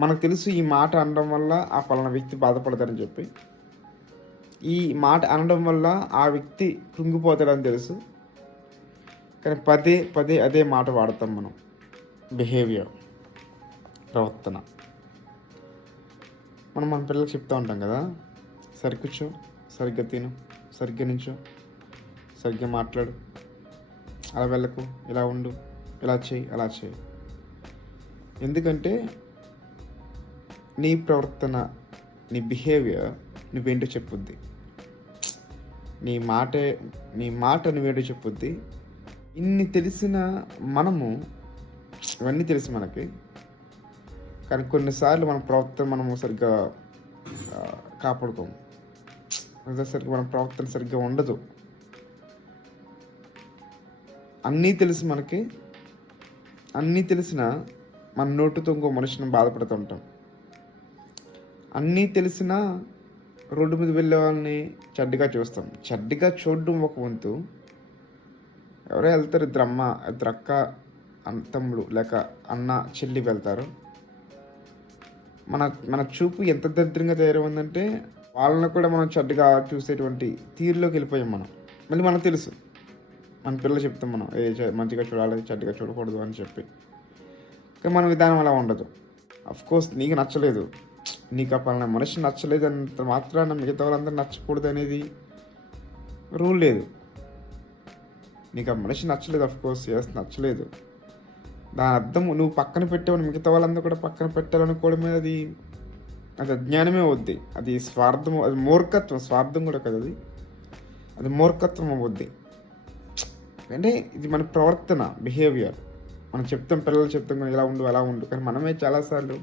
మనకు తెలుసు ఈ మాట అనడం వల్ల ఆ పలానా వ్యక్తి బాధపడతాడని చెప్పి, ఈ మాట అనడం వల్ల ఆ వ్యక్తి కృంగిపోతాడని తెలుసు, కానీ పదే పదే అదే మాట వాడతాం మనం. బిహేవియర్, ప్రవర్తన. మనం మన పిల్లలకు చెప్తూ ఉంటాం కదా, సరికూర్చో, సరిగ్గా తిను, సరిగ్గా నించో, సరిగ్గా మాట్లాడు, అలా వెళ్ళకు, ఇలా ఉండు, ఇలా చేయి, అలా చేయి. ఎందుకంటే నీ ప్రవర్తన, నీ బిహేవియర్ నువ్వేంటో చెప్పుద్ది. నీ మాట నువ్వేంటో చెప్పుద్ది. ఇన్ని తెలిసిన మనము, ఇవన్నీ తెలుసు మనకి, కానీ కొన్నిసార్లు మన ప్రవర్తన మనము సరిగ్గా కాపాడుకోము. సరిగ్గా మన ప్రవర్తన సరిగ్గా ఉండదు. అన్నీ తెలుసు మనకి, అన్నీ తెలిసిన మన నోటుతో ఇంకో మనిషిని బాధపడుతూ ఉంటాం. అన్నీ తెలిసినా రోడ్డు మీద వెళ్ళే వాళ్ళని చెడ్డగా చూస్తాం. చెడ్డగా చూడడం ఒక వంతు. ఎవరో వెళ్తారు, ఇద్దరు అక్క తమ్ముడు లేక అన్న చెల్లి వెళ్తారు. మన చూపు ఎంత దరిద్రంగా తయారైందంటే వాళ్ళని కూడా మనం చెడ్డగా చూసేటువంటి తీరులోకి వెళ్ళిపోయాం మనం. మళ్ళీ మనకు తెలుసు, మన పిల్లలు చెప్తాం మనం మంచిగా చూడాలి, చెడ్డగా చూడకూడదు అని చెప్పి. కానీ మన విధానం అలా ఉండదు. అఫ్కోర్స్ నీకు నచ్చలేదు, నీకు ఆ పలానా మనిషి నచ్చలేదు అంత మాత్రాన మిగతా వాళ్ళందరూ నచ్చకూడదు అనేది రూల్ లేదు. నీకు ఆ మనిషి నచ్చలేదు, అఫ్కోర్స్ నచ్చలేదు, దాని అర్థం నువ్వు పక్కన పెట్టావని మిగతా వాళ్ళందరూ కూడా పక్కన పెట్టాలనుకోవడమే అది అజ్ఞానమే అవుద్ది. అది స్వార్థం, అది మూర్ఖత్వం. స్వార్థం కూడా కదా, అది మూర్ఖత్వం అవుద్ది. అంటే ఇది మన ప్రవర్తన, బిహేవియర్. మనం చెప్తాం, పిల్లలు చెప్తాం కానీ ఇలా ఉండు, అలా ఉండు, కానీ మనమే చాలాసార్లు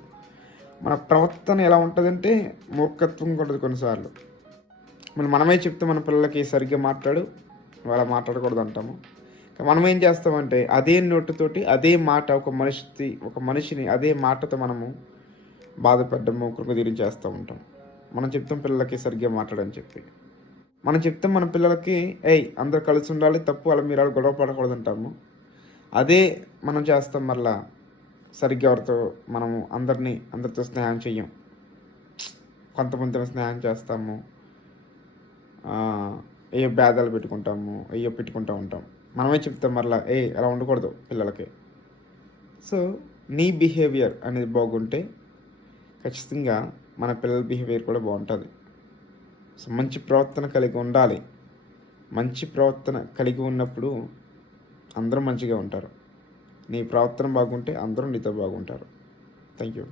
మన ప్రవర్తన ఎలా ఉంటుందంటే మూర్ఖత్వం ఉంటుంది కొన్నిసార్లు. మనమే చెప్తాం మన పిల్లలకి సరిగ్గా మాట్లాడు, అలా మాట్లాడకూడదు అంటాము. మనం ఏం చేస్తామంటే అదే నోటుతోటి అదే మాట ఒక మనిషిని అదే మాటతో మనము బాధపడ్డము, కృంగదీరించేస్తూ ఉంటాం. మనం చెప్తాం పిల్లలకి సరిగ్గా మాట్లాడని చెప్పి. మనం చెప్తాం మన పిల్లలకి అందరు కలిసి ఉండాలి, తప్పు అలా మీరు అలా గొడవ పడకూడదు అంటాము. అదే మనం చేస్తాం మళ్ళా సరిగ్గా ఎవరితో మనము అందరితో స్నేహం చెయ్యం. కొంతమందితో స్నేహం చేస్తాము, ఏ భేదాలు పెట్టుకుంటూ ఉంటాం. మనమే చెప్తాం మరలా అలా ఉండకూడదు పిల్లలకి. సో నీ బిహేవియర్ అనేది బాగుంటే ఖచ్చితంగా మన పిల్లల బిహేవియర్ కూడా బాగుంటుంది. సో మంచి ప్రవర్తన కలిగి ఉండాలి. మంచి ప్రవర్తన కలిగి ఉన్నప్పుడు అందరూ మంచిగా ఉంటారు. నీ ప్రవర్తన బాగుంటే అందరూ నీతో బాగుంటారు. Thank you.